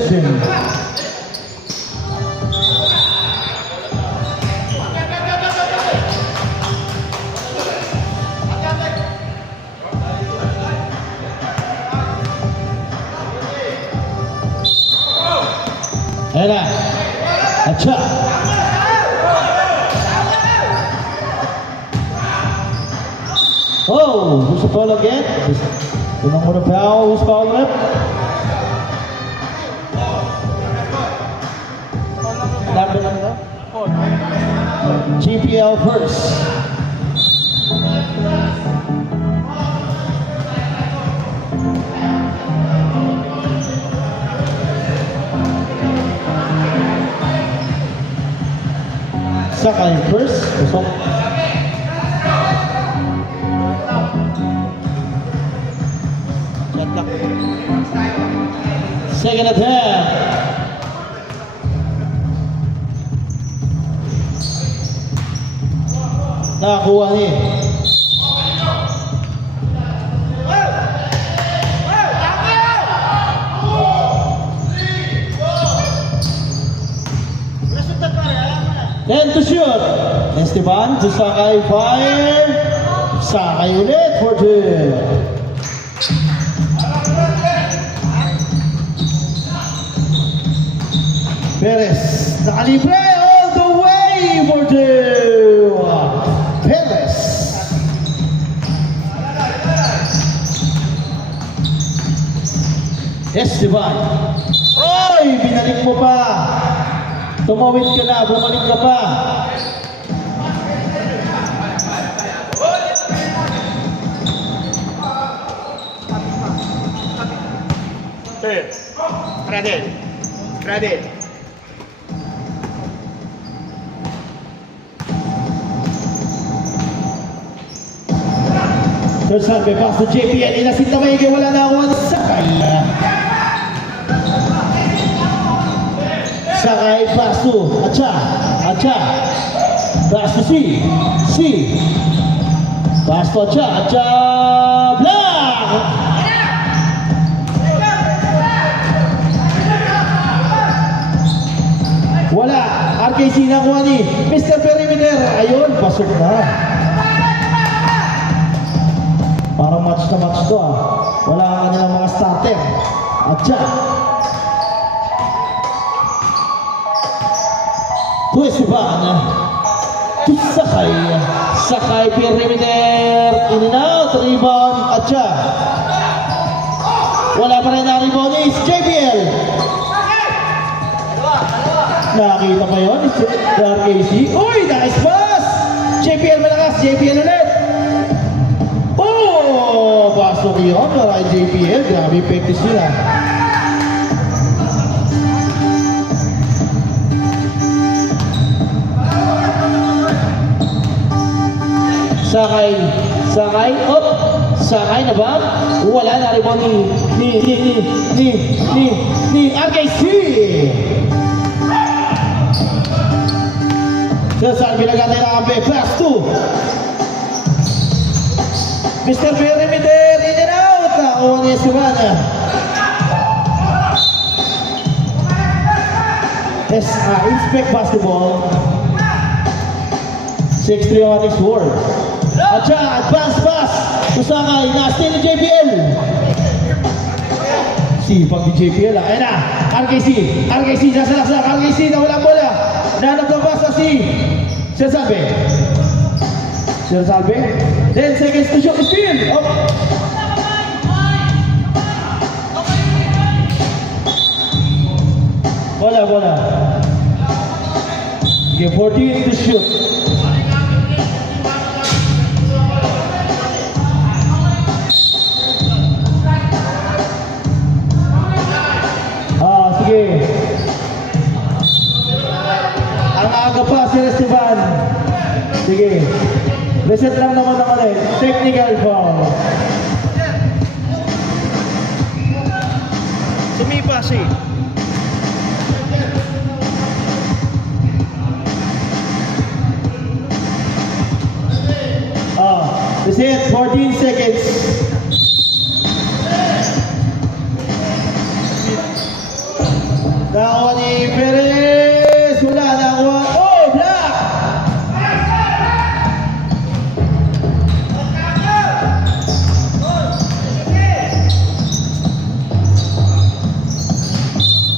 possession. Ayan na. Atcha. Oh, who's the foul again? Unang muna foul. Who's foul left? GPL first. Sakay first. Pasok. Second attempt. Nakakuha niya. Then to shoot. Esteban to Sakay, fire. Sakay ulit for two. Perez, nakalibre all the way for two. Perez. Esteban. Oy, binalik mo pa. Tumawid ka na, bumalik ka pa. Credit. Credit. Third time, may pass to JPL. Inasinta maigi, wala na ako ang Sakay. Sakay, pass to Atcha. Atcha. Pass to C. C. Pass to Atcha. Atcha. Block! Wala. RKC nakuha ni Mr. Perimeter. Ayun, pasok na. Parang match na match to ah. Wala ang kanilang mga starter. Atcha. Twist ba na? Sakay. Sakay perimeter. In and out. Rebound. Atcha. Wala pa rin na rebound is JPL. Nakita pa yun? RKC. Uy! Nice pass! JPL malakas. JPL ulit. Oh! Pasok yun. Maray JPL. Grabe practice nila. Sakay. Sakay. Up. Sakay na ba? Wala na rebound ni RKC. Cesar binagantay na kampi. Pass to Mr. Perimeter. In and out. Nakuha niya si Mana. Inspect basketball. 6-3 on his board. Atcha. Advance pass. Sakay. Na-steal ni JPL. Sipag ni JPL. Ayan na. RKC. RKC. Sasalaksak. RKC na walang bola. Nahanap ng pass na si Sersalve. Sersalve. 10 seconds to shoot the steal. Oh. Bola, bola. Okay, 14 to shoot. Sige. Ang aga pa si Esteban. Sige. Reset lang naman ulit. Technical foul. Sumipa si. Reset, 14 seconds. Nakuha ni Perez. Wala, nakuha. Oh, block!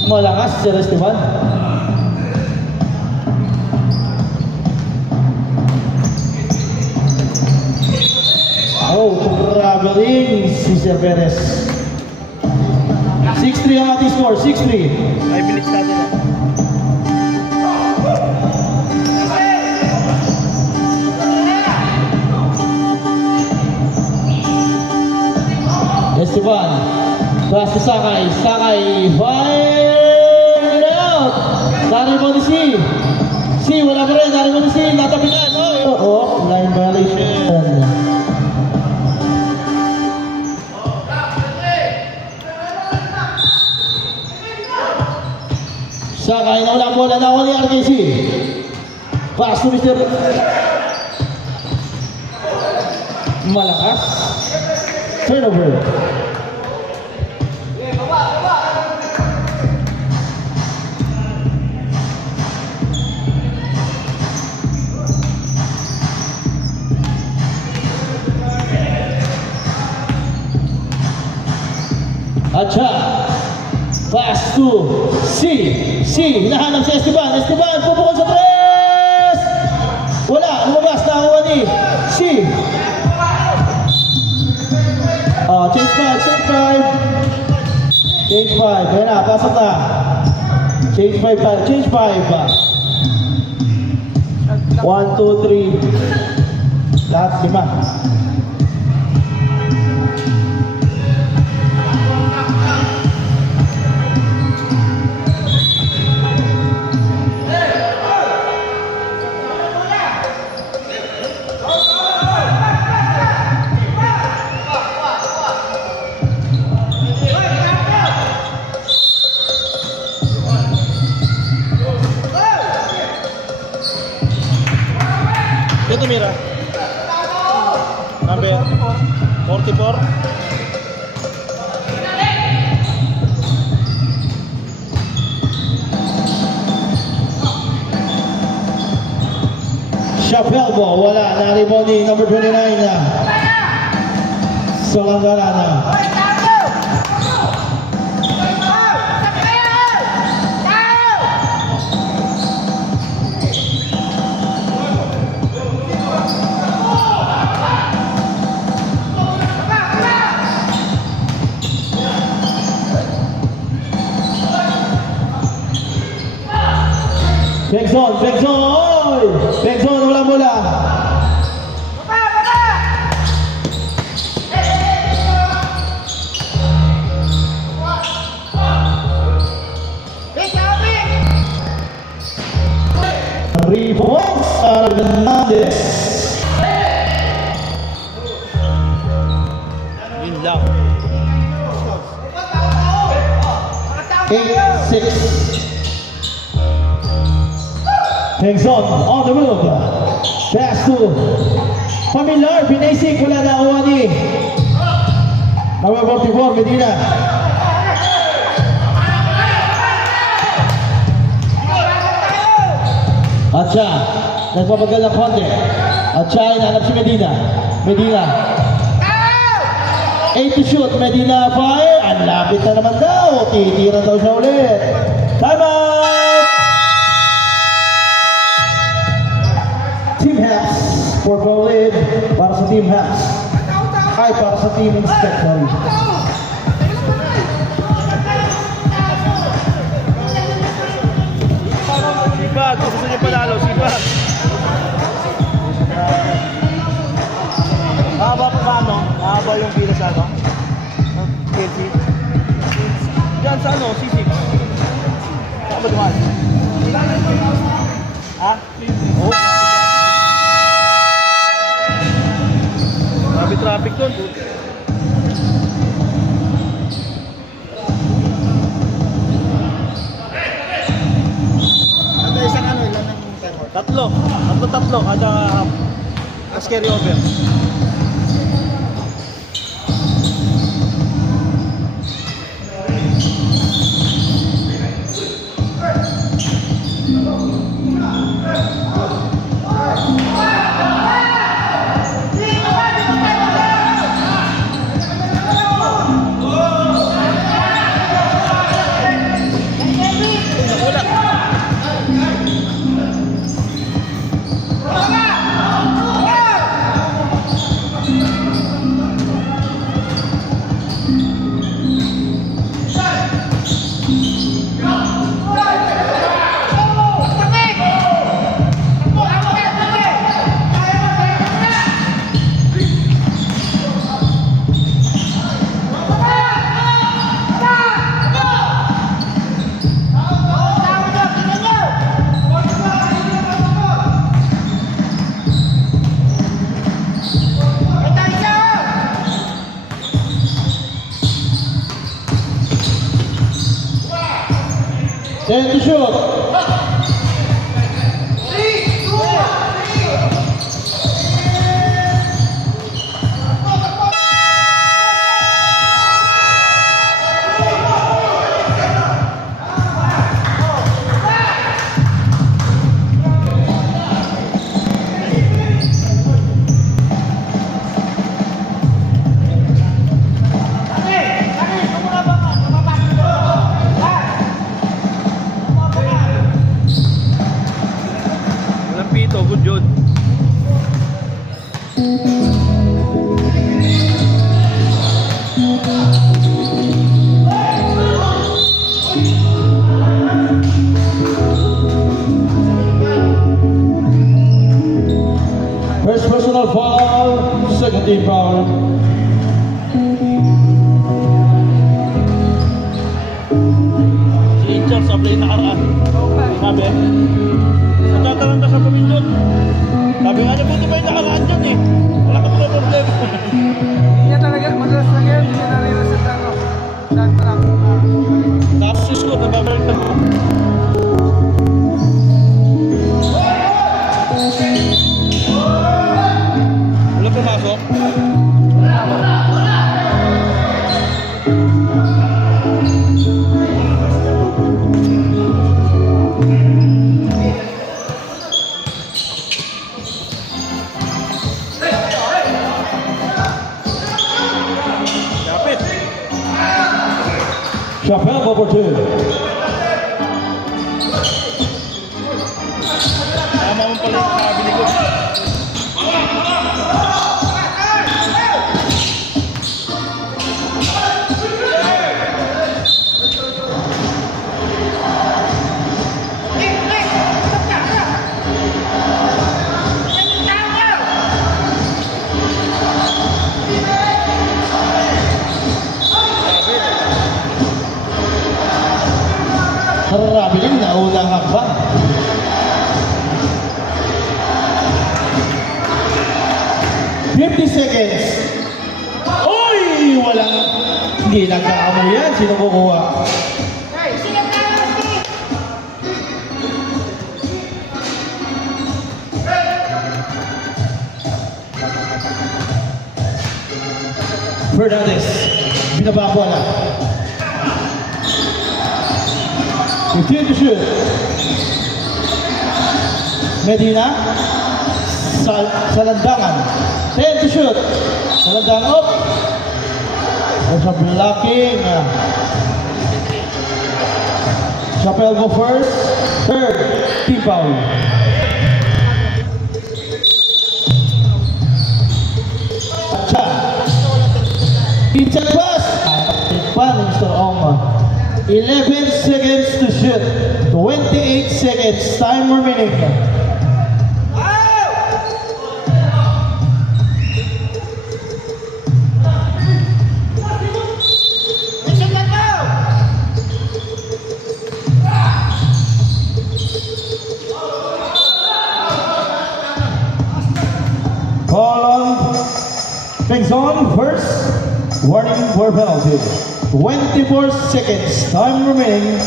Malakas si Esteban. Oh, traveling si Sir Perez. 6-3 ang ating score, 6-3. 5 minutes natin na. Esteban, pass to Sakay, Sakay, fire it out! Dari mo ni C, wala pa rin, dari mo ni C, natapilan, oh, line violation. Sakay na walang bola, nakuha ni RKC. Pass to Mr. Malakas. Turnover. Acha. Pass to C. Hinahanap si Esteban. Esteban, pupukol sa tres. Wala, lumabas. Nakakuha ni C. Change 5. Ayan na, pasok na. Change 5 pa. 1, 2, 3. Lahat 5. Ito mira. Number 44. Shot elbow, wala. Naribon ni number 29 na. Solanggana na. Back zone, walang bola. Rebound, Hernandez. Yun lang. 8-6. Hangs on the move. Pass to Familiar, Pinasik, wala na kuha ni number 44, Medina. Atcha, nagpapagal ng konti. Atcha, inahanap si Medina. 8 to shoot, Medina fire. Ang lapit na naman daw. Titira daw siya ulit. Time out! Team Haps for Berlin para sa Team Haps. Ay, para sa Team Inspect, sorry. Sipag, kung gusto niyo panalo, sipag. Haba pa ba, ano? Haba yung pila sa ano? KC. Yan sa ano, sisig. Saan ba dumaan? Ha? Oo. Grabe traffic doon. Ano isang ano, ilan ang time out? Tatlo. Kada as carry over. 10 to shoot. Walang pito, good yun. First personal foul, second team foul. Si Inchar sa play nakaraan. Sabi, natataranta sa pamindot. Sabi nga niya, buti ba yung nakaraan dyan eh. Wala ka pala problema. Hindi niya talaga, madalas lang yan, hindi niya narinig sa tango. Shot trap. Tapos yung score, nababalik na. Wala pumasok. Kapit. Chappelle over 2. Tama mo pala yung nakabili ko. Marami rin, naunang hakbang. $50. Uy! Walang, hindi nagkaamoy yan. Sino kukuha? Fernandez, binaba ko na. 15 to shoot. Medina, sa landangan. 10 to shoot. Sa landangan, up. There's a blocking. Chappelle go first. Third, team foul. Cha. Team check pass. Pa ni Mr. Oma. 11 seconds to shoot. 28 seconds. Time remaining. Call on. Things on first. Warning for penalty. 24 seconds. Time remaining.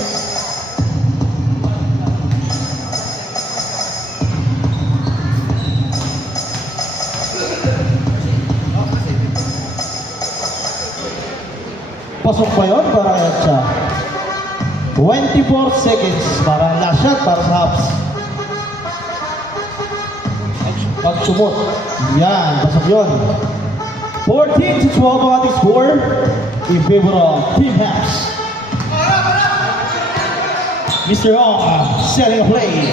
Pasok ba yun? Para kaya siya. 24 seconds. Para last shot. Para sa Habs. Pagsumot. Yan. Pasok yun. 14 to 12 ang ating score. In favor of Team Habs. Mr. Ong setting a play.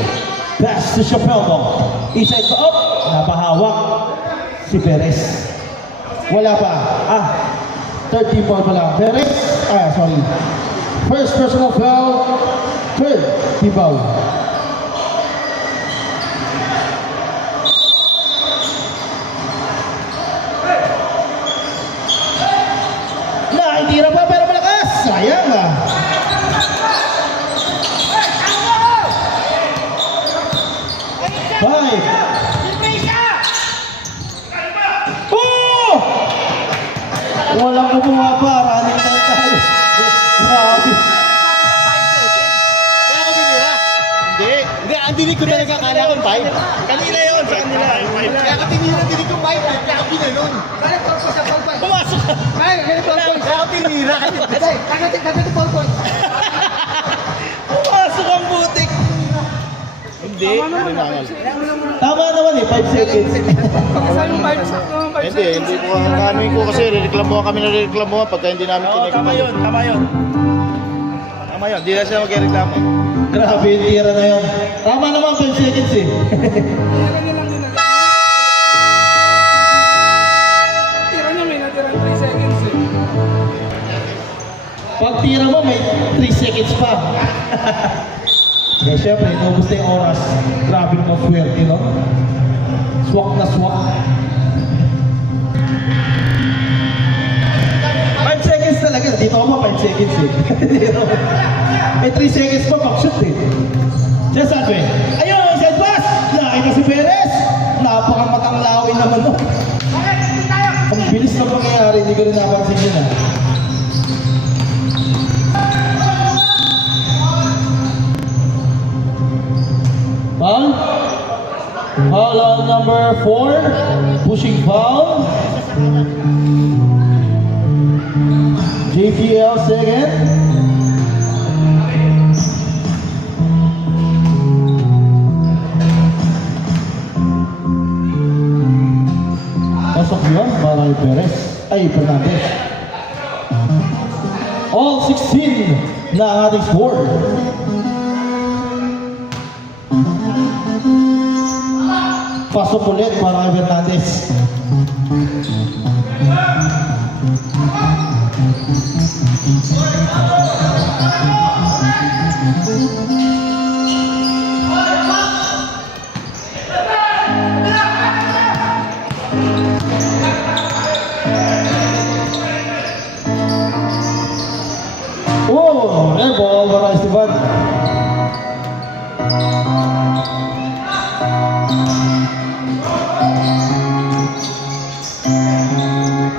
Pass to Chappelle. Inside pa up. Napahawak si Perez. Wala pa. 13 foul pa lang. Perez. Sorry. First personal foul. Third team foul. Tira pa pero malakas. Sayang Five. Oh! Walang kumuha pa. Running time tayo. Grabe. dinig ko talaga kala ko 5. Kanina yun sa kanila. Kaya ka tinira, dinig ko 5. Kaya ka pinanon. Balik, pulpos sa pulpos. Pumasok ka. Ay, ganito pulpos. Kaya ka tinira. Ay, ganito pulpos. Pumasok ang butik. Hindi. Tama naman, Hindi bawal. Tama naman eh, 5 seconds. Pag-isa yung 5 Hindi, hindi ko kakanuin ko kasi reklamuhan kami na reklamuhan pagka hindi namin Oo, tinignan. tama yun, tama yun. Tama yun, di na sila magreklamo. Grabe, yung tira na yun. Tama naman 5 seconds eh. Tira niya lang din. Tira niya may natirang 3 seconds eh. Pag tira mo, may 3 seconds pa. Eh, syempre, inubos na yung oras. Grabe naman swerte, no? Swak na swak. 5 seconds talaga. Dito ako pa 5 seconds eh. May 3 seconds pa pag-shoot eh. Siya sabi, ayun, inside pass! Nakita si Perez! Napakamatang lawin naman no. Ang bilis na pangyayari, hindi ko rin napansin yun ah. Foul? Foul on number 4. Pushing foul. JPL second. Pasok yun, Maray Perez. Ay, Fernandez. All 16 na ang ating score. Pasok ulit para kay Fernandez. Oh, air ball para Esteban.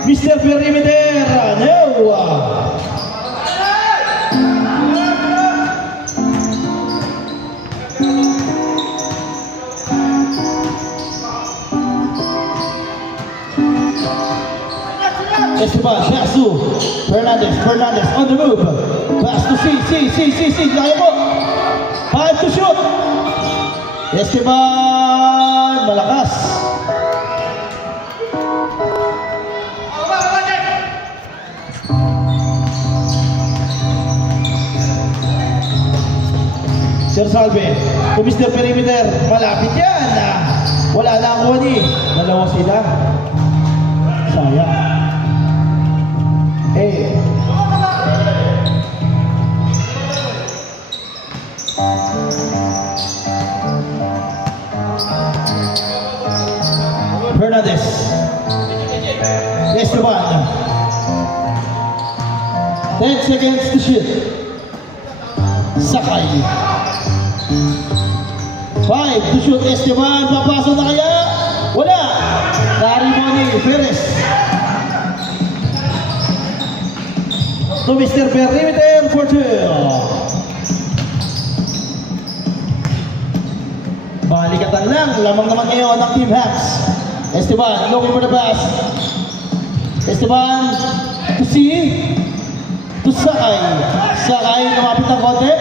Mr. Perimeter, no! Esteban, Shasu, Fernandez on the move. Pass to C. Kaya mo. 5 to shoot. Esteban, malakas. Sir Salve, to Mr. Perimeter, malapit yan. Wala na ako ni. Dalawa sila. Sayang. Eh. Fernandez. Esteban. 10 seconds to shoot. Sakay. 5 to shoot. Esteban. Papasok na kaya? Wala. Narimoni. Perez. To Mr. Perimeter for 2. Balikatan lang. Lamang naman ngayon ng Team Hacks. Esteban looking for the pass. Esteban to C. To Sakay. Sakay lumapit ng konti.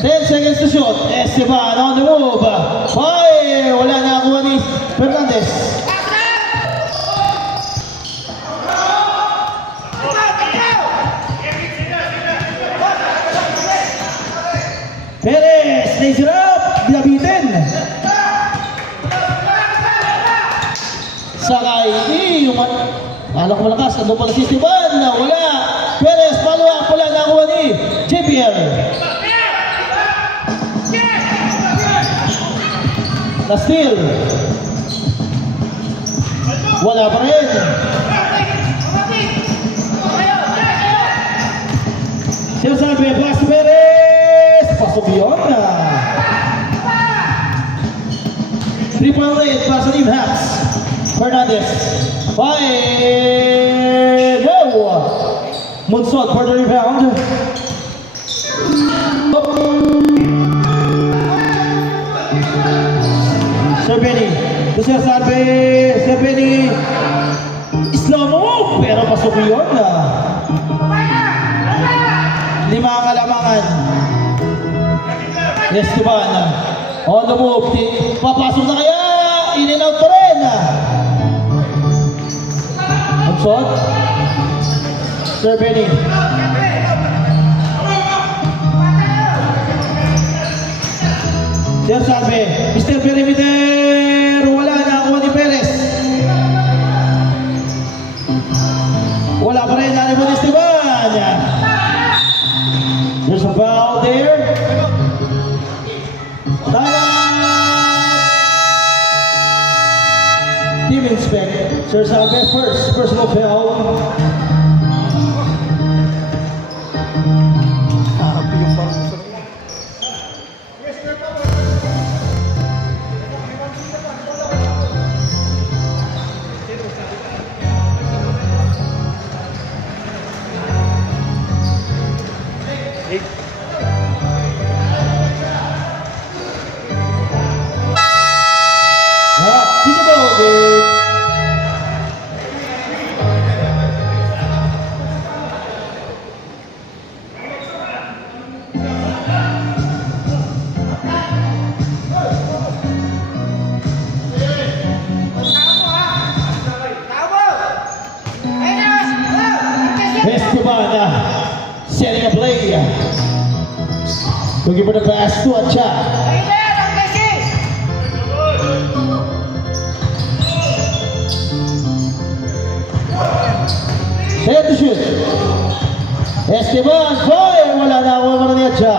10 seconds to shoot. Esteban on the move. Ay, wala na ako ni Fernandez. Perez, lays it up. Binabitin. Sakay. Alam ko malakas. Nandun pala si Esteban. Wala. Perez, follow up. Wala na ako ni JPL. Na steal. Wala pa rin. Sinasabi, pass to Perez. Pasok yun. 3.8 para sa Team Hacks. Fernandez. Fire. No. Munsot for the rebound. Ito siya sabi ni slow move, pero pasok yun na. 5 ang kalamangan. Esteban, on the move, papasok na kaya, in and out pa rin. Upshot, Sir Benny. Sir Salve, Mr. Perimeter, wala na ako ni Perez. Wala pa rin, nari mo ni Esteban. There's a foul there. Team inspect, Sir Salve first, personal foul. Esteban setting a play. Looking for the pass to Acha. Head to shoot. Esteban, fire! Wala na ako naman ni Acha.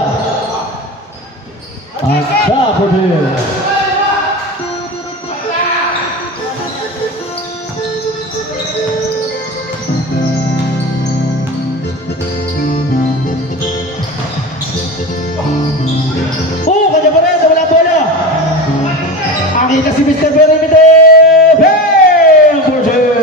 Acha for him. Oh, kanya pa rin, wala bola. Nakita si Mr. Perimeter. Bang! For two.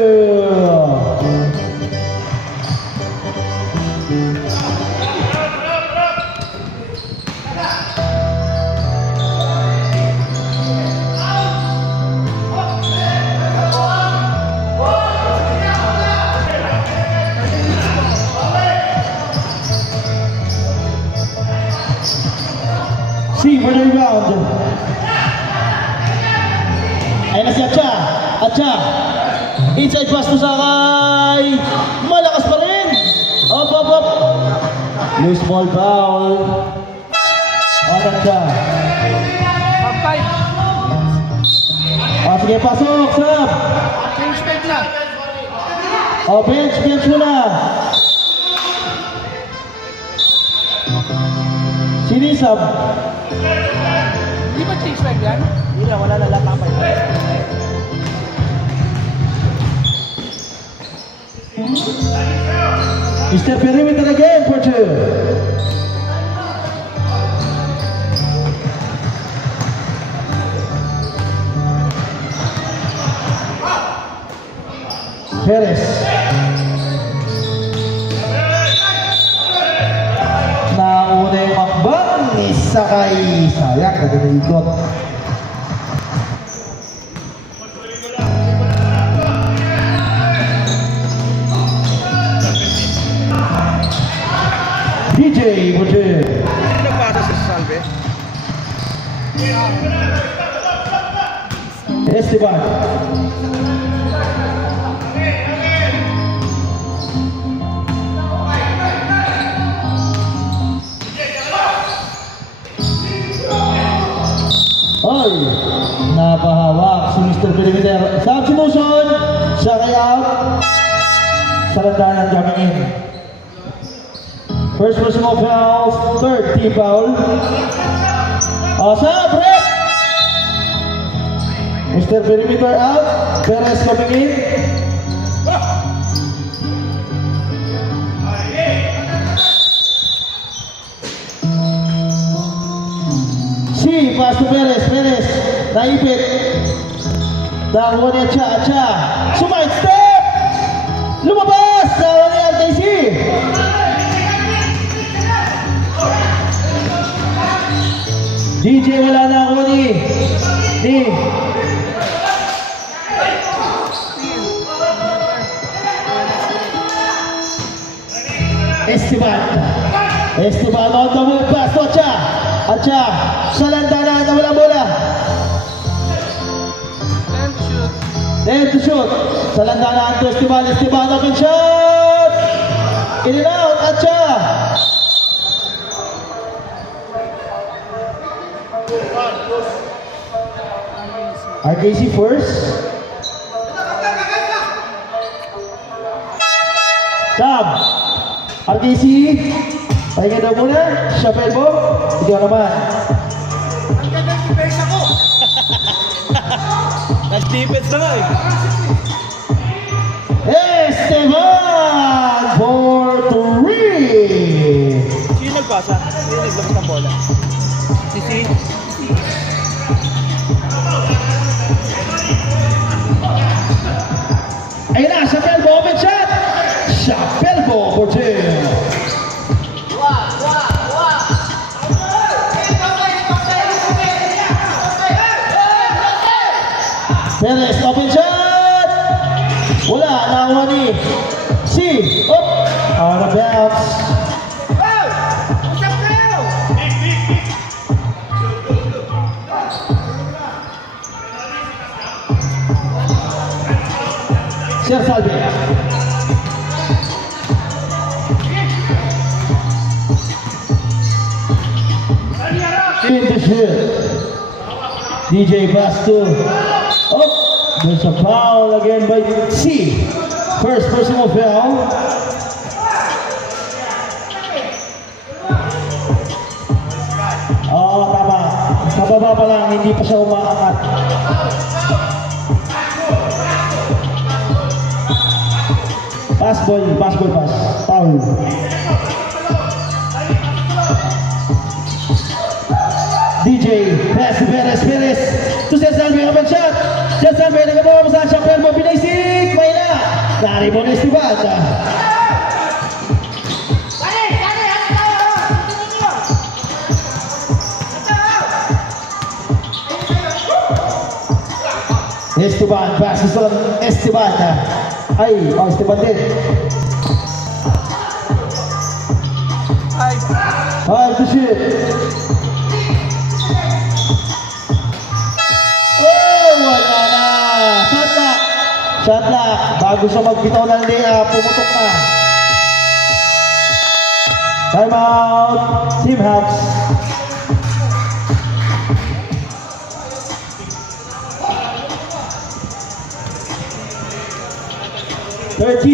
C for the rebound. Ayun na si Acha. Acha. Inside pass to Sakay. Malakas pa rin. Up. Loose ball foul. On Acha. Pag-fight. Sige, pasok. Sab. Change spec na. Bench muna. Sinisab. Di ba change spec yan? Hindi na, wala na latapay. Mr. Perimeter again for two. Perez. Nauna yung makbang ni Sakay. Sayang, naganaikot. DJ Butir. Nagpasa si Salve. Esteban. Oy, napahawak si Mr. Perimeter. Substitution, Sakay out. Salandanan coming in. First personal foul, third team foul. Asa, break! Mr. Perimeter out. Perez coming in. C, pass to Perez. Perez, naipit. Dawa ni Acha. Sumite step! Lumabas! Dawa ni RKC. DJ wala na ako ni Esteban. Esteban on the move pass to Acha. Acha sa landanan na walang bola. And shoot. Then to shoot. Sa landanan to Esteban. Esteban open shot. In and out. Acha. RKC first. Tab. RKC. Pahinga daw muna. Shuffle mo. Ikaw naman. Ang ganda ng verse ako. Nag-defense na nga eh. Esteban for 3. Sino nagpasa? Sino naglabas ng bola? Si C. Ayun na, Chapelbo, open shot! Chapelbo for 2. Perez, open shot! Wala, nakuha ni C. Up! Out of bounds. Sir Salve. In the shoot. DJ Basto. Oh, there's a foul again by C. First personal foul. Oh, tama. Sa baba pa lang, hindi pa siya umaangat. Pass ball, pass. Foul. DJ, pass to Perez. To Sir Salve, open shot. Sir Salve, nagabawa mo sa Chapelbo, binaysik. May na. Dari mo na Esteban. Esteban, pass to Esteban. Ay, oh, Esteban din. Ay. Time to shoot. Oh, wala na. Shot lock. Bago siya magbitaw ng layup, pumutok na. Time out. Team Habs.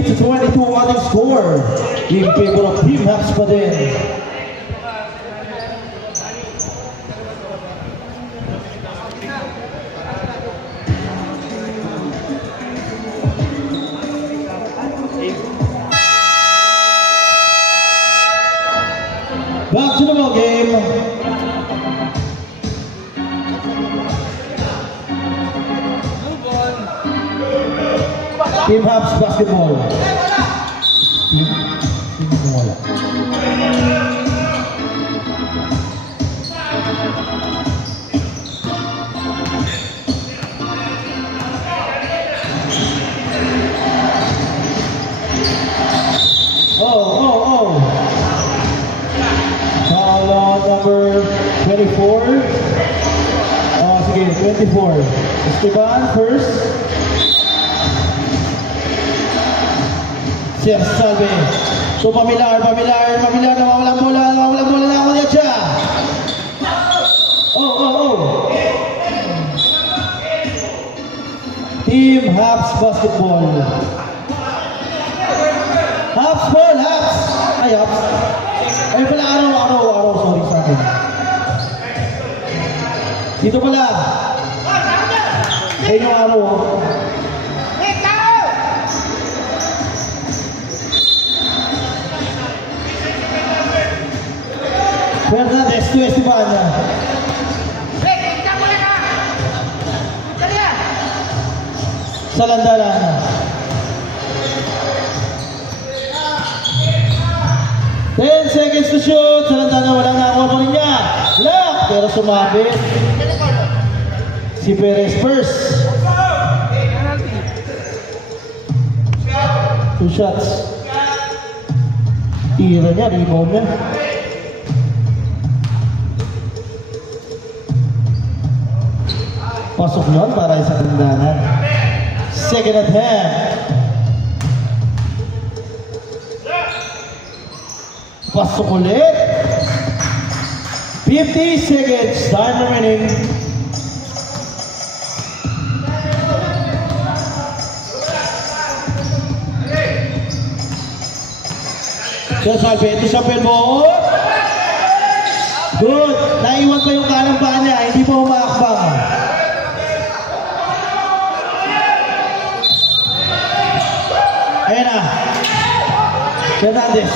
to 22 ating score. In favor of Team Habs pa din. Back to the ball game. Move on. Team Habs basketball. Team wala. Oh. Foul on number 24. Oh, sige, 24. Esteban first. Sir Salve. So pamilar na walang bola na ako niya siya. Oh. Team Habs basketball. Habs ball, Habs. Ay, Habs. Ay pala, araw, sorry sa akin. Dito pala. Ayun yung araw. Fernandez to Esteban. Sa landanan. Ten seconds to shoot. Sa landanan, walang nakakuha pa rin niya. Lock! Pero sumabit. Si Perez first. Penalty. 2 shots. Tira niya, rebound niya. Pasok yun para sa kandanan. Second at hand. Pasok ulit. 50 seconds. Time remaining. Salve, ito sa pelbo. Good. Naiwan pa yung kalang paa niya. Hindi pa umaakbang. Ayan na. Fernandez.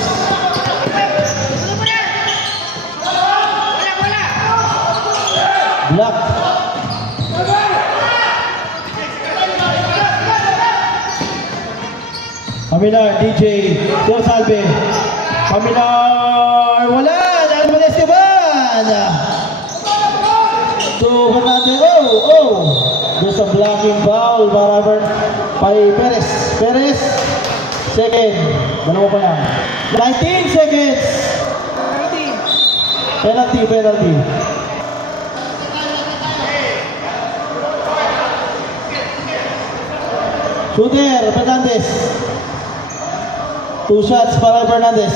Block. Pamilar, DJ, Del Salve. Pamilar, wala. Dahil mo Esteban. To Fernandez. There's a blocking foul. Barabar. Kay Perez. Perez. Second. Dalawa pa lang. 19 seconds. Penalty. Shooter, Fernandez. 2 shots para Fernandez.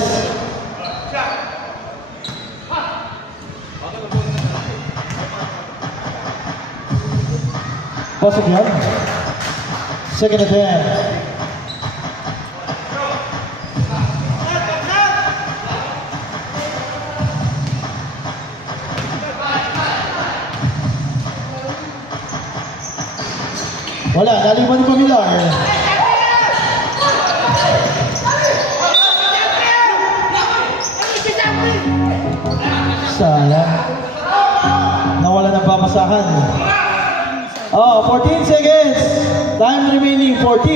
Pasok yan. Second at hand. Wala, naliman ni Pamilar. Sayang. Nawala ng papasahan. 14 seconds. Time remaining 14.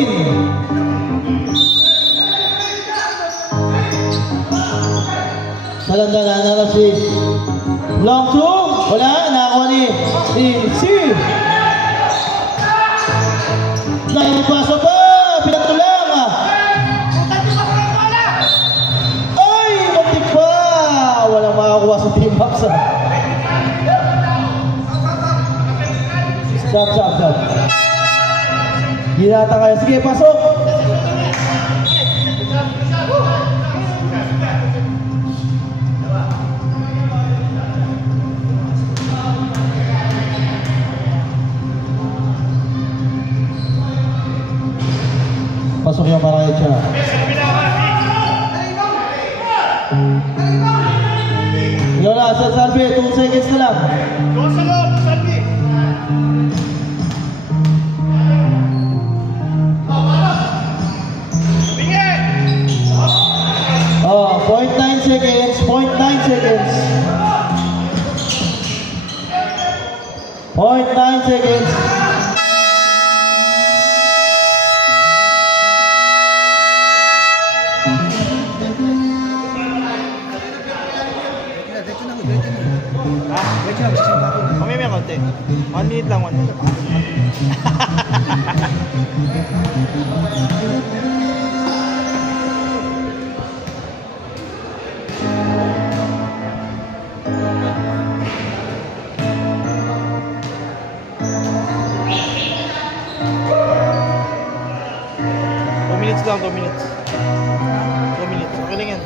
Salanda na nanalo si Long two. Wala, nakakuha ni C. Nakipasok pa. Pinagtulang. Ay, muntik pa. Walang makakuha sa team box. Stop. Ginata kayo. Sige, pasok. Pasok yung Maraya siya. Yun na, sa Salve, 2 seconds na lang. Doon sa loob, Salvi. Bingit! 0.9 seconds, 0.9 seconds. 0.9 seconds. Mamaya konti. 1 minute lang, 1 minute. Minutes lang, 2 minutes. 2 minutes. Okay lang yan.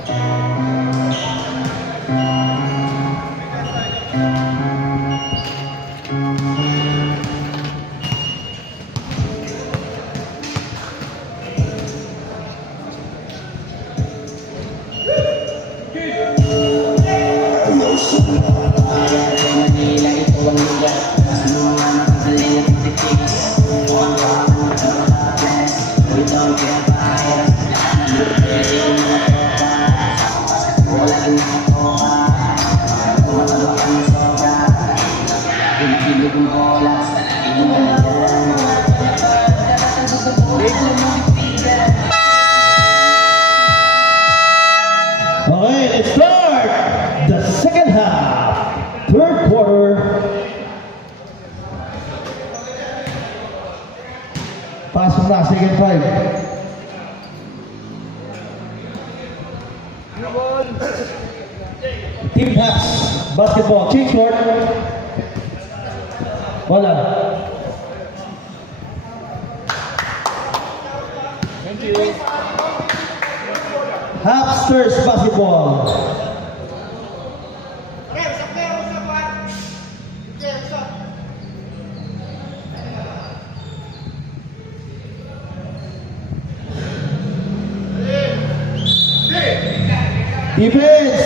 Okay, let's start the second half, third quarter. Pasok na, second 5. Basketball, change court. Wala. Thank you. Hapsters basketball. Defense.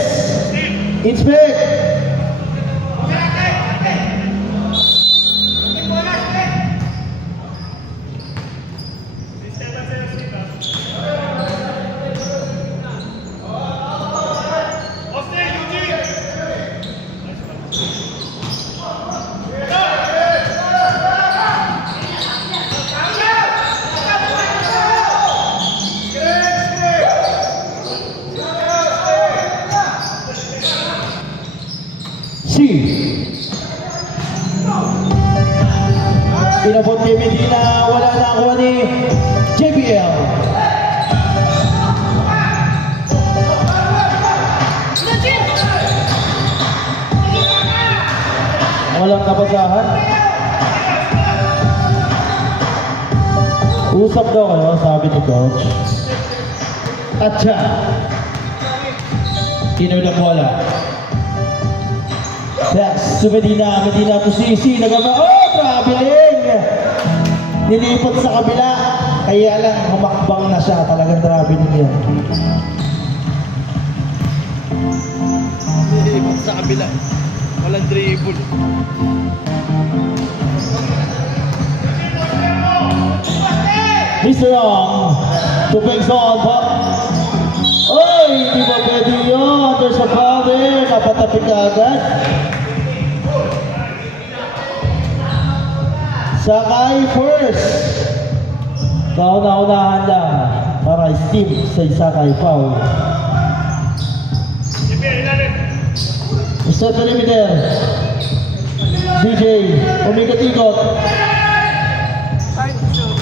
Inspect. C. Pinabot ni Medina, wala na ako ni JBL. Walang nabasahan. Usap daw kayo, sabi ni coach. At siya, kinulang bola. Yes, to Medina, Medina to CC, nagaba, oh, traveling! Nilipot sa kabila, kaya lang humakbang na siya, talagang traveling yan. Nilipot sa kabila. Walang dribble. Mr. Long, to Pengson, pa. Oy, hindi ba pwede yun? There's a foul there, napatapik ka agad. Sakay first. Kauna-unahan lang para steam sa Sakay foul. Mr. Perimeter. DJ, umikot-ikot.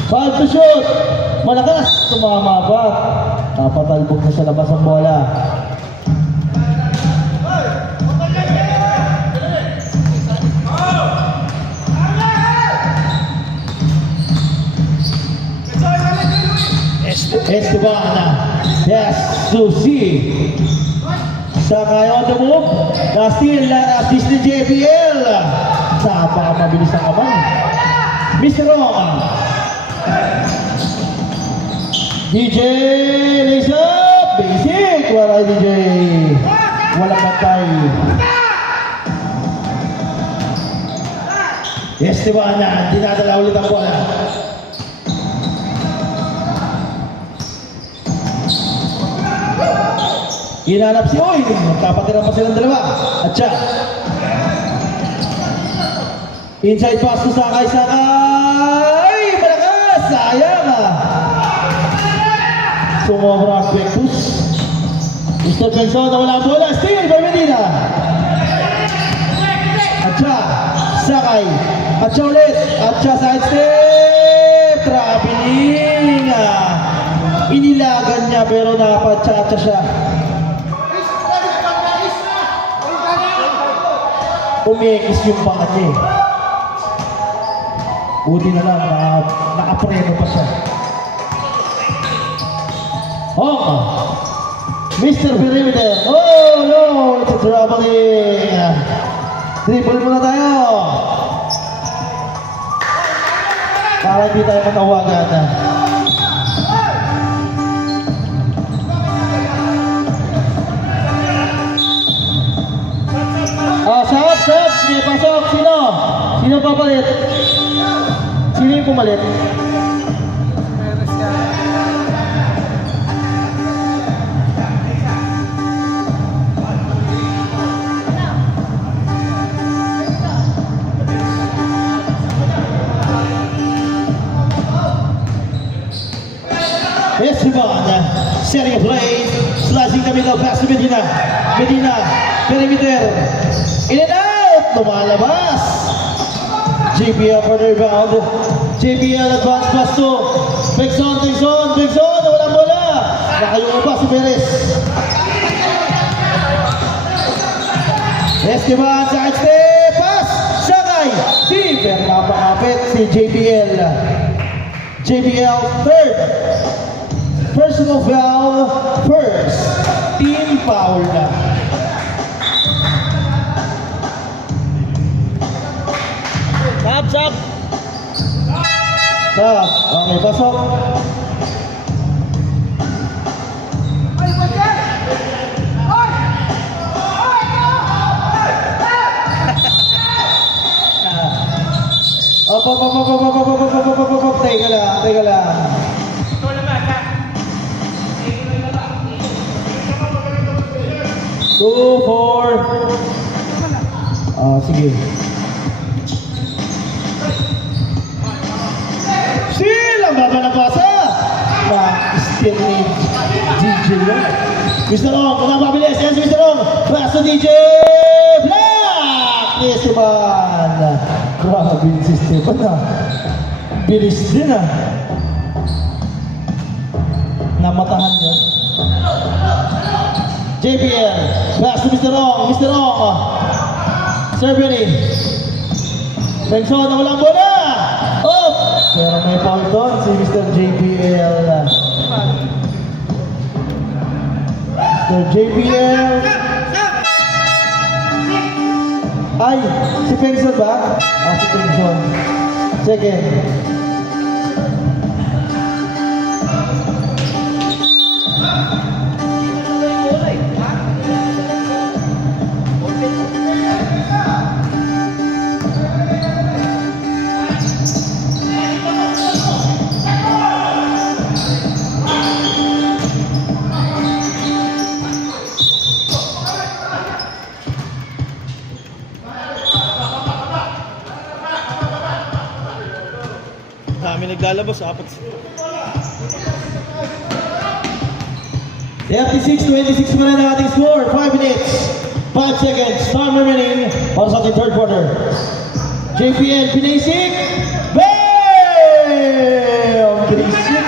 5 to shoot. Malakas. Tumama ba? Napatalbog na sa labas ang bola. Esteban. Yes, Susi. Sakay on the move. Na-steal na assist ni JBL. Napaka-mabilis ang kamay. Mr. Ron. DJ lays up. Basic. Wala DJ. Walang bantay. Esteban na. Dinadala ulit ang bola. Hinanap si Oy. Magkapatira pa silang dalawa. At siya. Inside pass to Sakay. Sakay! Malakas! Sayang ah! Sumobra ang Pectus. Mr. Pengson na wala ang bola. Steal by Medina. At siya. Sakay. At siya ulit. At siya side step. Traveling ah! Inilagan niya pero nakapatsa-tsa siya. Umikis yung paa niya eh. Buti na lang, nakapreno pa siya. Oh! Mr. Perimeter. Oh no! It's a traveling. Dribble muna tayo. Para hindi tayo matawagan. Shot! Sige, pasok! Sino? Sino papalit? Sino yung pumalit? Meron siya. Esteban, setting a play, slicing the middle pass to Medina. Medina, perimeter. In and out! Lumalabas! JBL for the rebound. JBL advance pass to Pengson. Walang bola! Nakayungo pa si Perez. Esteban sa step pass. Sakay. Si napakapit si JBL. JBL third. Personal foul first. Team foul na. Sab. Stop. Okay, pasok. Ay, bagay! Ay! Op. Teka lang. Ito naman, ha? 2, 4. Sige. Still, ang baba na pasa. Still ni DJ yun. Mr. Ong, pinapabilis. Yes, Mr. Ong. Pass to DJ Black. Ni Esteban. Grabe si Esteban ah. Bilis din ah. Namatahan yun. JBL. Pass to Mr. Ong. Mr. Ong. Serve ni. Benson na walang bola. Oh! Pero may foul doon si Mr. JBL. Mr. JBL. Ay, si Benson ba? Si Benson. Second. Dami naglalabas, apat. 36-26 pa rin ang ating score. 5 minutes, 5 seconds. Time remaining para sa ating third quarter. JPN Pinasik. Bam! Pinasik.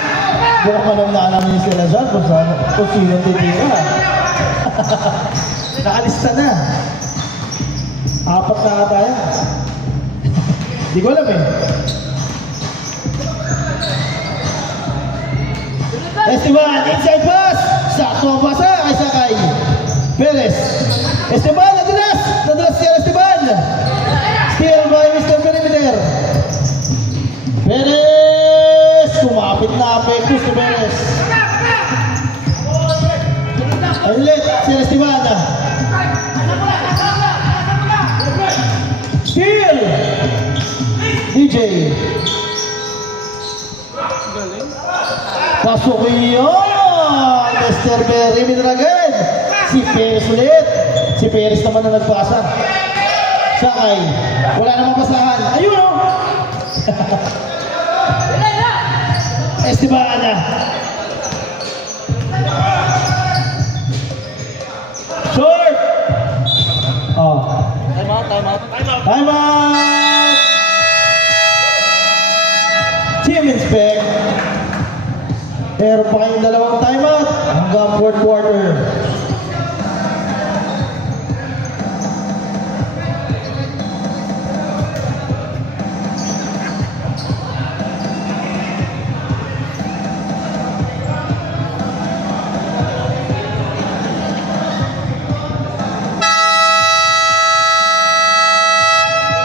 Bukan man ang naalam niya sila dyan kung sino titira. Nakalista na. 4 na ata yan. Di ko alam eh. Esteban, inside pass. Sakto ang pasa kay Sakay. Perez. Esteban, nadulas. Nadulas siya Esteban. Steal by Mr. Perimeter. Perez. Kumapit na apekto si Perez. Ay ulit si Esteban. Steal. DJ. Pasok yun! Mr. Perimeter agad! Si Perez ulit! Si Perez naman na nagpasa. Sakay. Wala namang pasahan. Ayun o! Esteban! Short! Oh. Time out. Time out! Team inspect. Meron pa kayong dalawang timeout hanggang fourth quarter.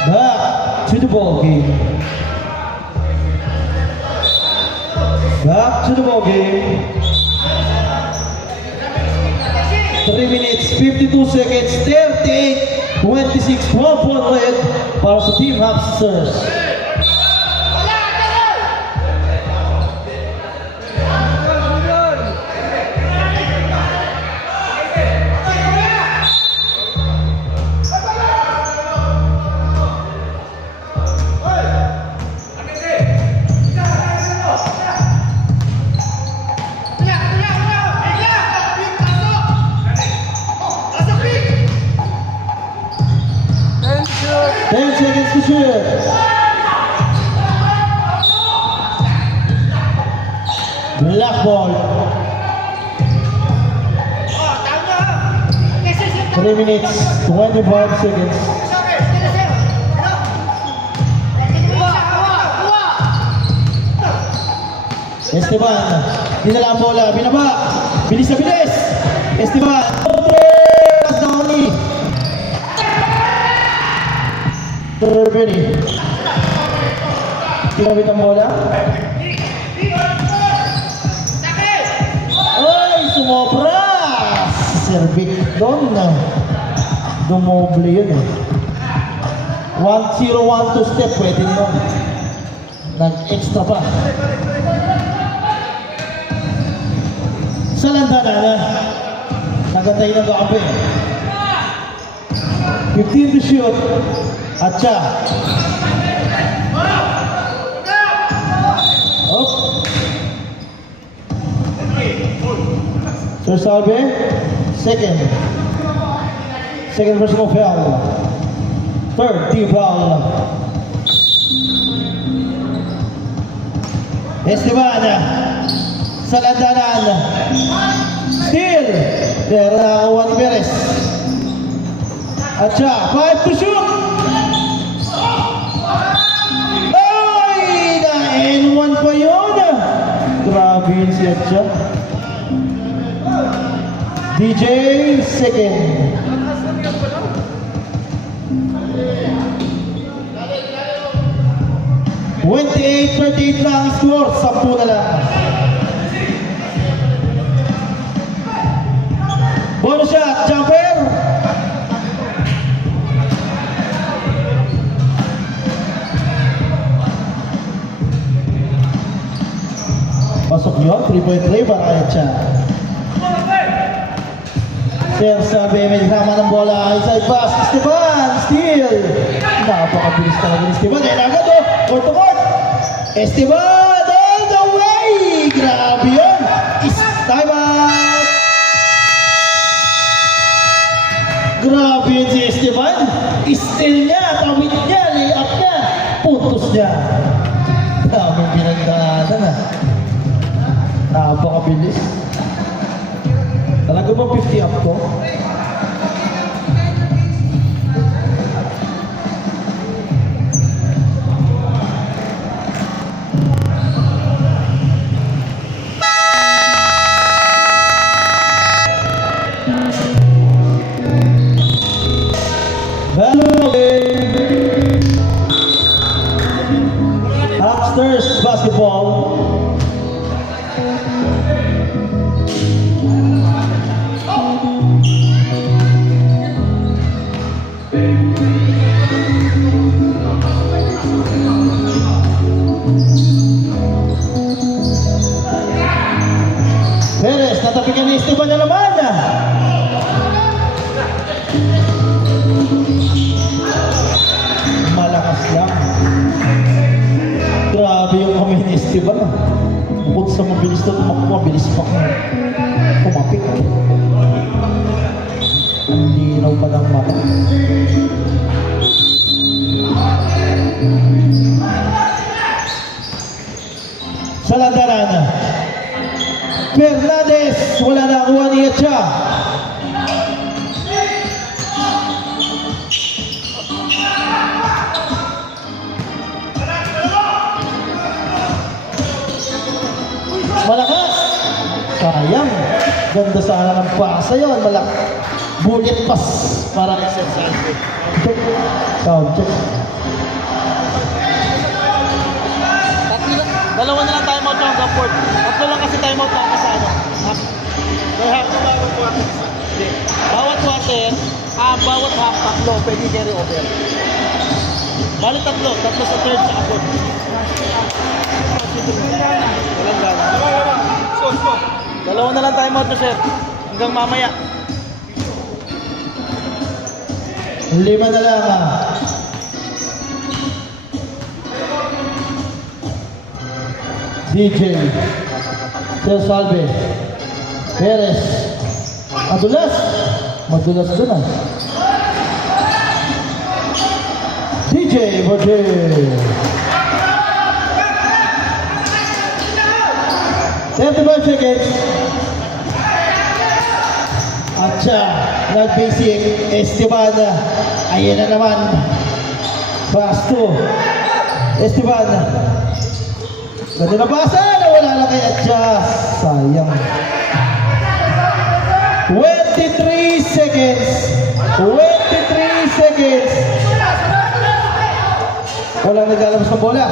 Back to the ball game. Back to the ball game. 3 minutes, 52 seconds, 38-26, 12-point lead para sa Team Hamsters. To shoot. Black ball. Tama! Kasi 3 minutes, 25 seconds. Esteban, dinala ang bola, binaba, bilis na bilis. Esteban, Andres Doni. Turbini. Tinawit ang bola. Ay, sumobra! Cervic doon na. Dumoble yun eh. 1-0-1-2 step, pwede nyo. Nag-extra pa. Sa landanan na. Nagantay ng kakampi. 15 to shoot. At siya. Up. Sir Salve. Second personal foul. Third team foul. Esteban sa landanan. Steal. There na Juan Perez. At siya, 5 to shoot. Ay, na N1 pa yun. Grabe yun si Atcha. DJ second. 28-38 na ang score. 10 na lang. Bonus shot, jumper. Pasok yun, 3-point play para kay Atcha. Sir sabi, may drama ng bola. Inside pass, Esteban, steal. Napakabilis talaga ni Esteban. Dahil agad o, court to court. Esteban, all the way. Grabe yun. Time out. Grabe yun si Esteban. Steal niya, tawid niya, lay-up niya, putos niya. Daming pinagdaanan na. Napakabilis. Talaga ba 50 up ko? Upstairs basketball. Perez, natapikan ni Esteban na naman. Malakas lang. Grabe yung kami ni Esteban. Bukod sa mabilis na tumakbo, mabilis pa kumapit. Ang linaw pa ng mata. Sa landaran, Fernandez, wala na kuha ni Atcha. Malakas. Sayang. Ganda sana ng pasa yun. Bullet pass para kay Sir Salve. Sound check. Dalawa na lang timeout yung support. Tatlo lang kasi timeout na ako sa ano. May half na bago quarter. Hindi. Bawat quarter, bawat half, tatlo, pwede carry over. Bali tatlo sa third sa fourth. Walang gana. Dalawa na lang timeout na sir. Hanggang mamaya. 5 na lang DJ Sir Salve Perez madulas doon DJ Borges 35 seconds. At Atcha, nag-basic, Esteban. Ayan na naman. Pass to Esteban. Ganda na pasa, nawala lang kay Atcha. Sayang. 23 seconds. 23 seconds. Walang naglalabas ng bola.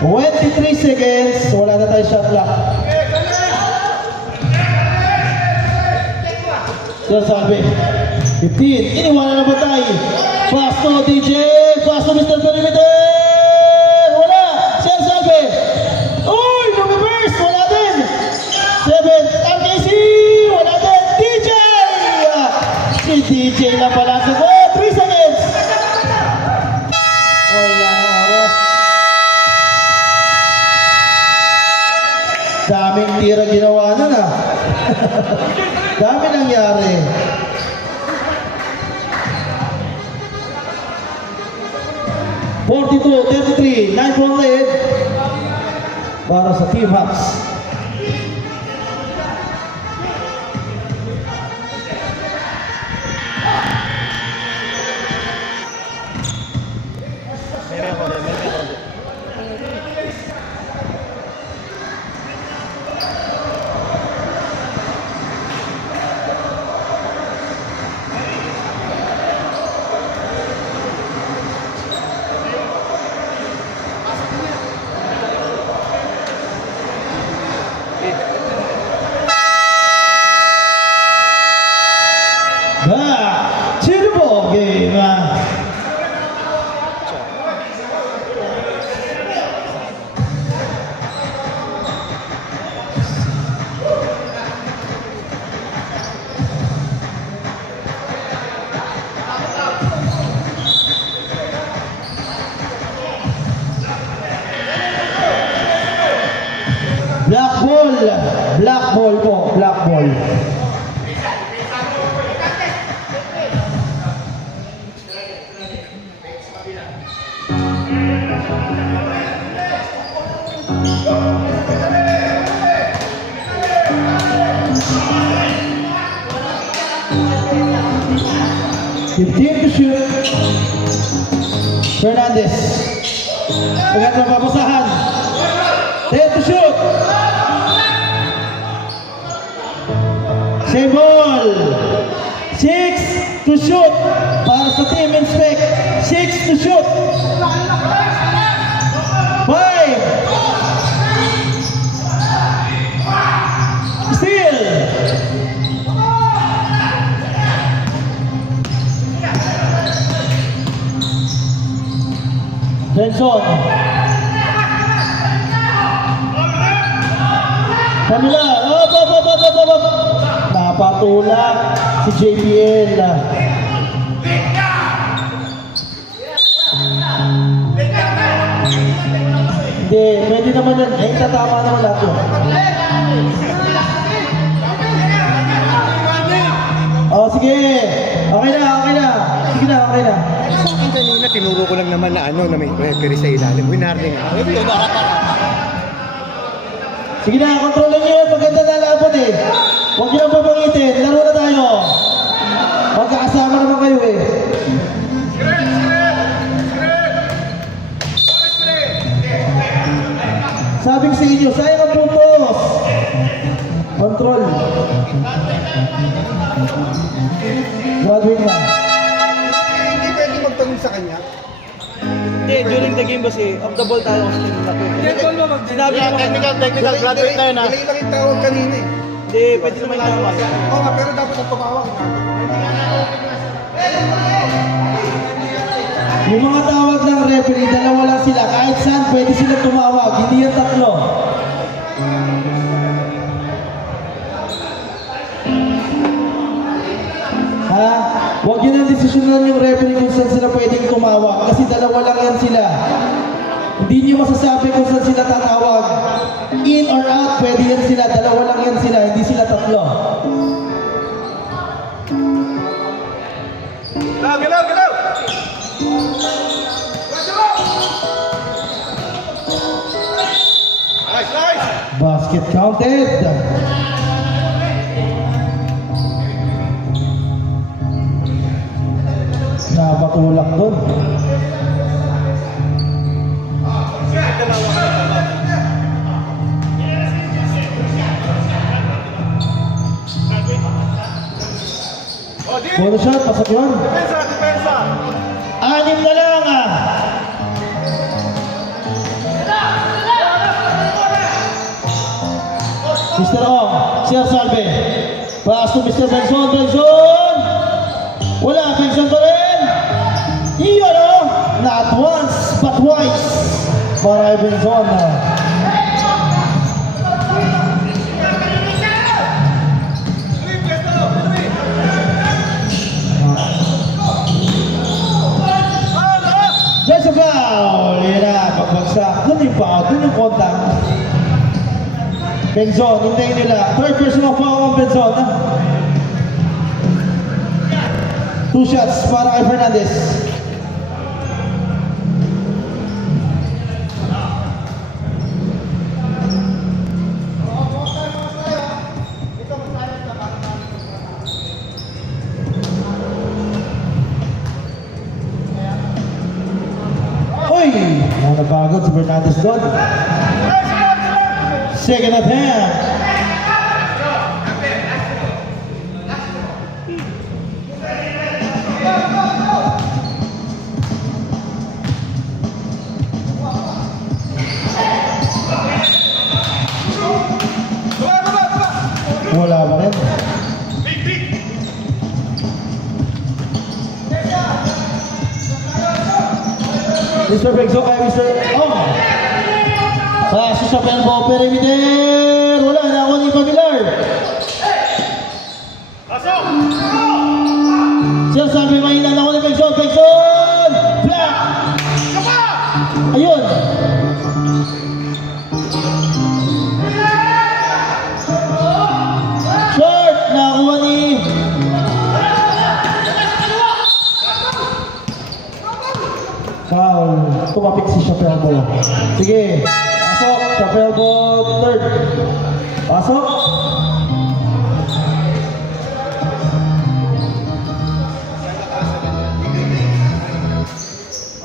23 seconds. Wala na tayo shot clock. Sir Salve. 15. Iniwanan na ba tayo? Pass to DJ. Pass to Mr. Perimeter. Wala. Sir Salve. Uy! Lumiverse. Wala din. 7. RKC. Wala din. DJ. Si DJ lang pala sa 3 seconds. Wala na oras. Daming tira ginawa na na. Dami nangyari. (42, 33, 9 from lead para sa Team Hawks. Back to the ball game. Black ball po, black ball. To shoot. Fernandez. Agad na papasahan. 10 to shoot. Same ball. 6 to shoot. Para sa team inspect. 6 to shoot. 5. Steal. Benson. Kamila. Op. Napatulak si JPL. Hindi, pwede naman yan. Ay, tatama naman lahat yun. Oh, sige. Okay na. Sige na, okay na. Sa akin kanina, tinuro ko lang naman na na may referee sa ilalim. Winarding Sige na, kontrolin nyo yun. Maganda na labot eh. Huwag nyo lang papangitin. Laro na tayo. Magkakasama naman kayo eh. Sabi ko sa inyo, sayang ang puntos. Control. Graduate na. Hindi pwede magtanong sa kanya. Hindi, during the game kasi, off the ball tayo kasi sinabi ko technical, graduate na yun ha. Delay lang yung tawag kanina eh. Hindi, pwede naman tayo masa. Oo nga, pero dapat ang tumawag. Yung mga tawag ng referee, dalawa lang sila. Kahit saan, pwede sila tumawag. Hindi yan tatlo. Ha? Huwag yun ang desisyonan yung referee kung saan sila pwedeng tumawag. Kasi dalawa lang yan sila. Hindi nyo masasabi kung saan sila tatawag. In or out, pwede yan sila. Dalawa lang yan sila. Hindi sila tatlo. Galaw! Nice! Basket. Basket counted. Napatulak doon. Puro shot, pasok yun. Depensa! Anim na lang ah. Mr. Ong, Sir Salve. Pass to Mr. Benson. Benson! Wala, Benson pa rin. Iyon oh! Not once, but twice. Para kay Benson. Just a foul. Yan na, pagbagsak. Doon yung foul, doon yung contact. Benzon, hintayin nila. Third personal foul ng Benzon. 2 shots para kay Fernandez. Uy! Napagod si Fernandez doon. Second attempt. Wala pa rin. Mr. Begso kay Mr. Ong. Paso sa Pelbo, perimeter. Wala na ako ni Pabilar. Siya sabi mahina na ako ni Begson. Begson! Black! Ayun. Short! Nakakuha ni... Foul. Tumapik si Chapelbo. Sige. Pasok. Chapelbo third. Pasok.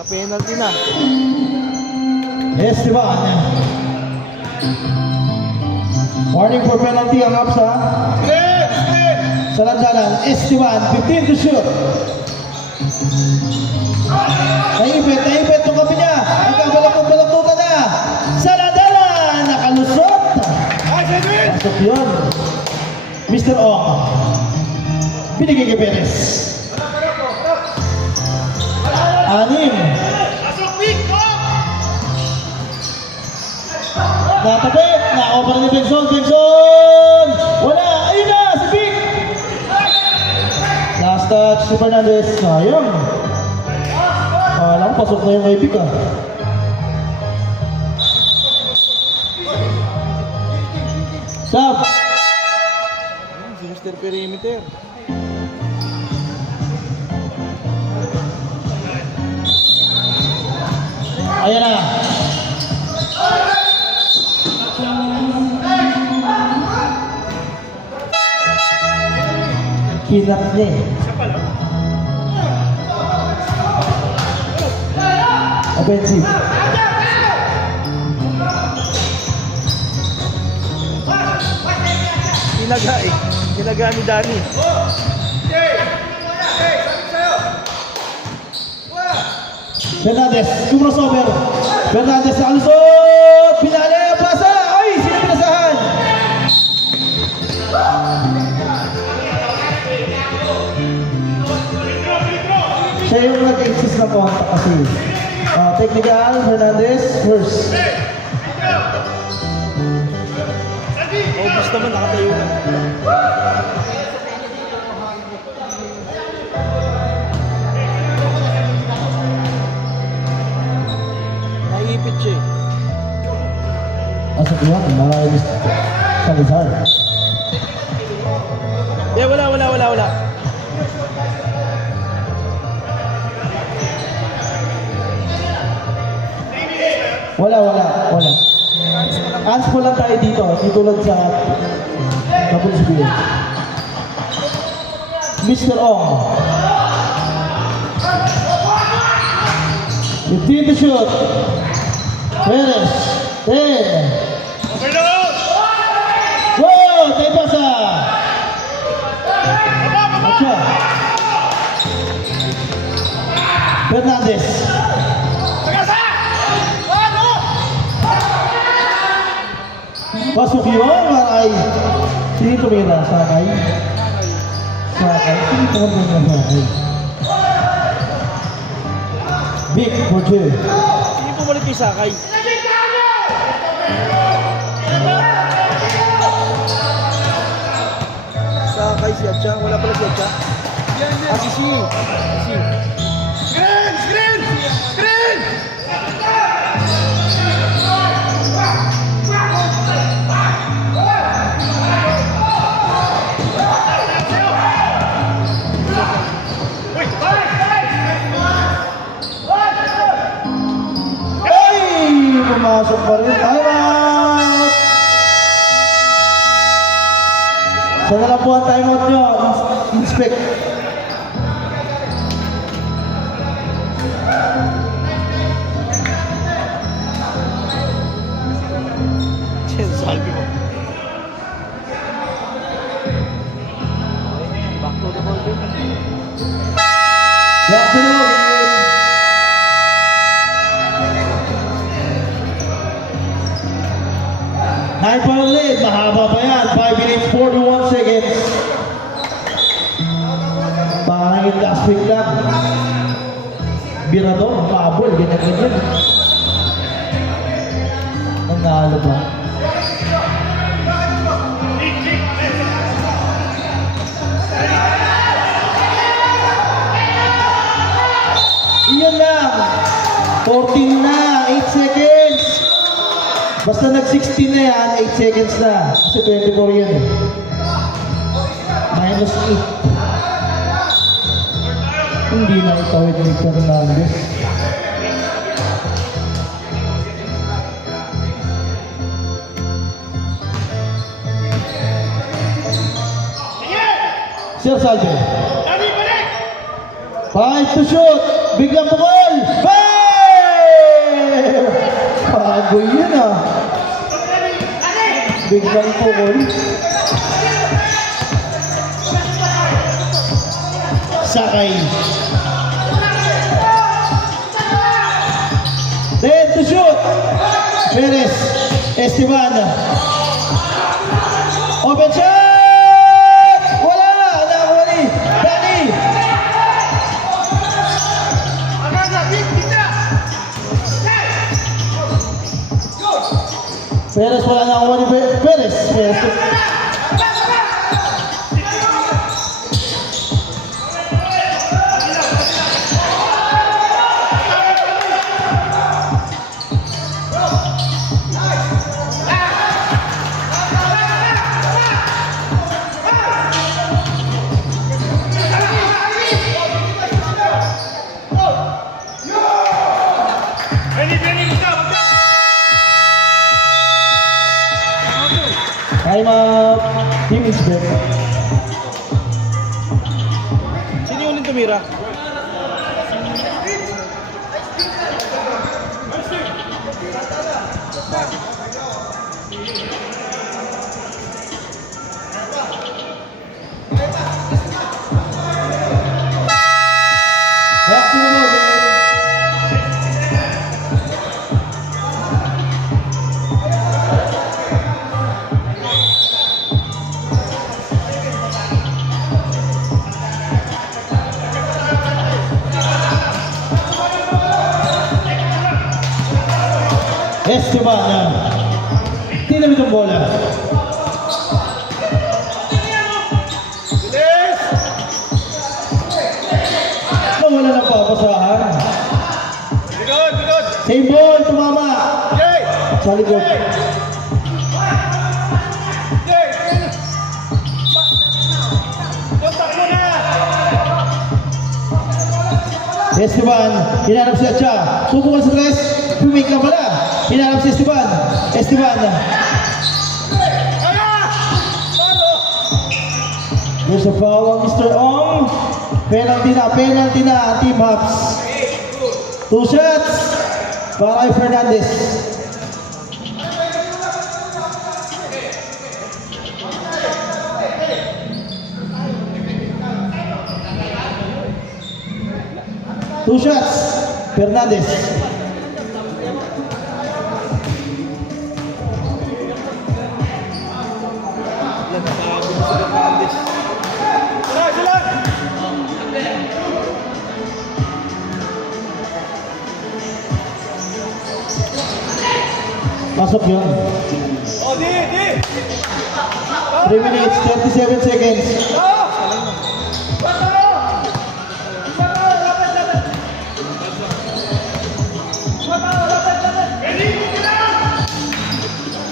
Penalty na. Esteban. Warning for penalty ang Hapsa. Sa landanan, Esteban, 15 to shoot. Naipit ng kapi niya. Nagkabalakot-balakot na. Sa landanan, nakalusot. Pasok yun. Mr. Ong. Binigay kay Perez. 6. Natapit. Nakakuha ni Benson. Benson! Wala. Ayun na! Si Vic! Last touch si Fernandez. Sayang. Alam ko, pasok na yung kay Vic ah. Stop! Si Mr. Perimeter. Ayan na. Kinap niya eh. Offensive. Kinaga ni Danny. Fernandez, yung crossover. Fernandez sa alusot. Pinali ang pasa. Ay, sino pinasahan? Siya yung nag-exist na contact kasi. Technical, Fernandez, first. August naman nakatayo na. Naipit siya eh. Pasok yun, maraming Salazar. Wala. Wala. Hands-full lang tayo dito. Hindi tulad sa Kapag sabihin. Mr. Ong. 15 to shoot. Perez. 10. Wow! Tayo pasa. Acha. Fernandez. Pasok yun, Maray. Sino tumira? Sakay? Sakay? Sino tumira na Sakay? Vic, for two. Hindi pumalit yung Sakay. Sakay si Atcha. Wala pala si Atcha. Ah, si Si. Si. Ay! Pumasok pa rin. Time out! Sana lang po ang time out nyo. Inspect. Salvi mo. Back to the ball game. Back to the ball game. Nine point lead. Mahaba pa yan. 5 minutes 41 seconds. Parang yung last week lang. Birador, mabol, ganyan-ganyan. Nanalo ba? Iyan lang. 14 na, 8 seconds. Basta nag-16 na yan, 8 seconds na. Kasi 24 yan eh. Minus 8. Hindi na itawid ni Fernandez. Sir Salve. 5 to shoot. Biglang bukol. Hey! Bago yun ah. Biglang bukol. Sakay. 10 to shoot. Perez. Esteban. Open shot! Wala! Nakuha ni Danny. Perez wala nakuha ni Perez. Perez. Time out. Team is back. Sino yung uling tumira? Back to the ball game. Esteban. Tinamit ang bola. Wala nang papasahan. Same ball, tumama. Sa likod. Esteban, hinanap si Atcha. Subukan sa tres. Pumik na pala. Hinanap si Esteban. Esteban. There's a foul on Mr. Ong. Penalty na, Team Hubs. 2 shots para kay Fernandez. Two shots, Fernandez. Pasok yun. 3 minutes, 37 seconds.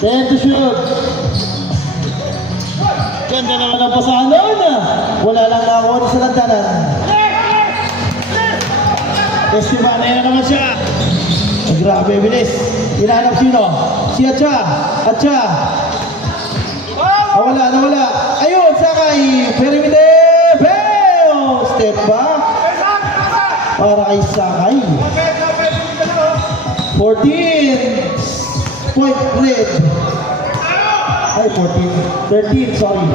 Ten to shoot. Ganda naman ang pasahan doon. Wala lang nakakuha sa lantanan. Esteban, ayan naman siya. Grabe, bilis. Hinahanap sino? Si Acha. Acha. Nawala. Ayun, Sakay. Perimeter. Bell. Step back. Para kay Sakay. 14. Point red. Ay, 13, sorry.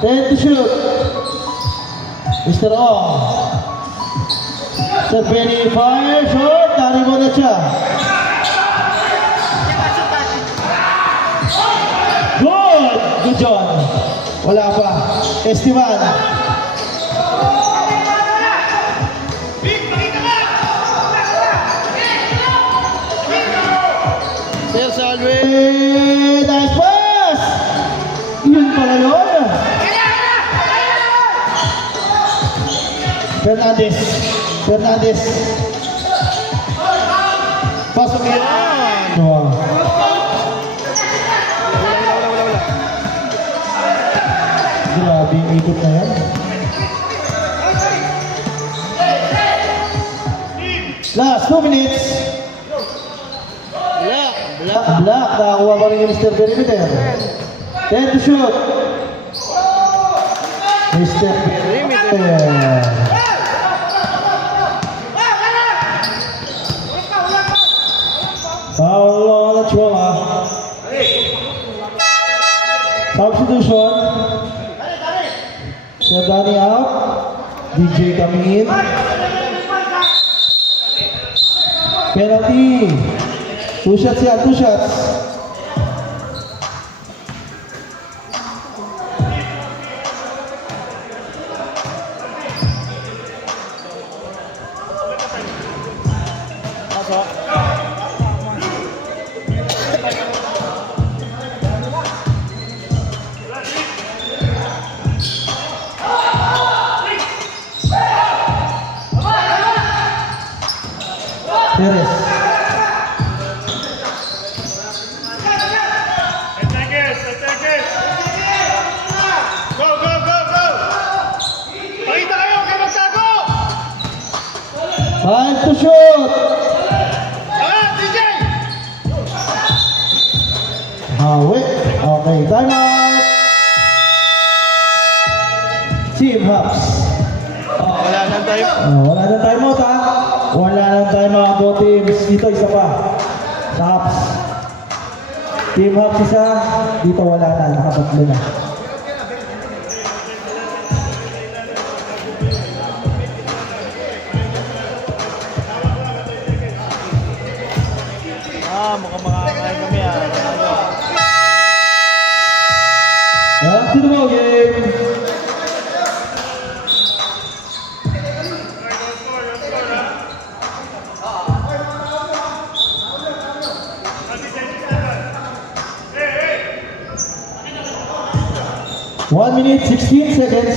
10 to shoot. Mr. Ong. Sa Benny fire, short. Tari mo na siya. Good John. Wala pa. Esteban. There's always nice pass. Yun pala yun. Fernandez. Pasok yan. Wow. Grabe yung ikot na yan. Last 2 minutes. Black. Nakakuha pa rin yung Mr. Perimeter. 10 to shoot. Mr. Perimeter. Foul on the Chua. Substitution. Sir Danny out. DJ coming in. Penalty. 2 shots yan, 2 shots. Perez. Go! Pakita kayo, kayo magtago! 5 to shoot. DJ! Hawi. Okay, time out. Team Hubs. Wala nang tayo. Wala na time out ha. Wala na time out po teams. Dito isa pa. Sa Hubs. Team Hubs isa. Dito wala na. Nakatatlo na. Mukhang makakain kami Back to the ball game. One minute, 16 seconds.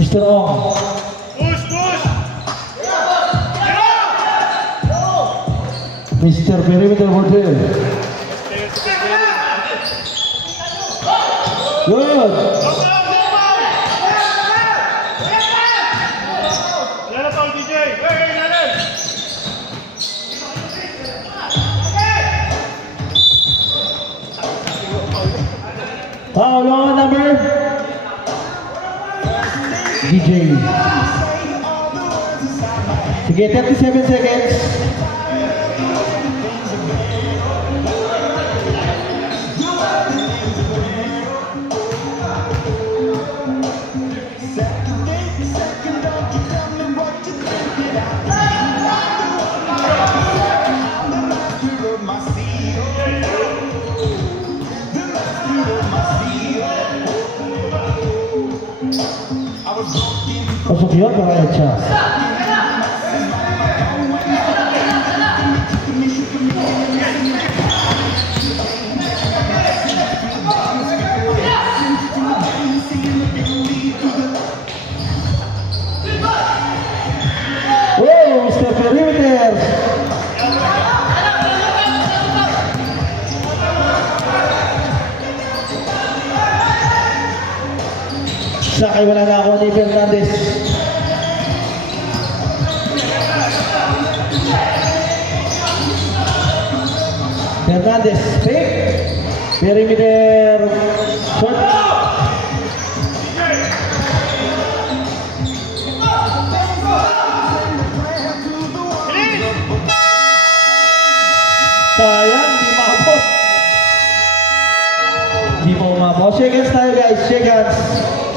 Mr. Ong. Mr. Perimeter Border. Good. Foul on number DJ. Sige, 37 seconds. Pasok yun para Echa. Oh, Mr. Perimeter. Sakay wala na ako ni Fernandez. Fernandez, fake. Perimeter. Short. Sayang, di maabot. Di mo maabot. Shake hands tayo guys, shake hands.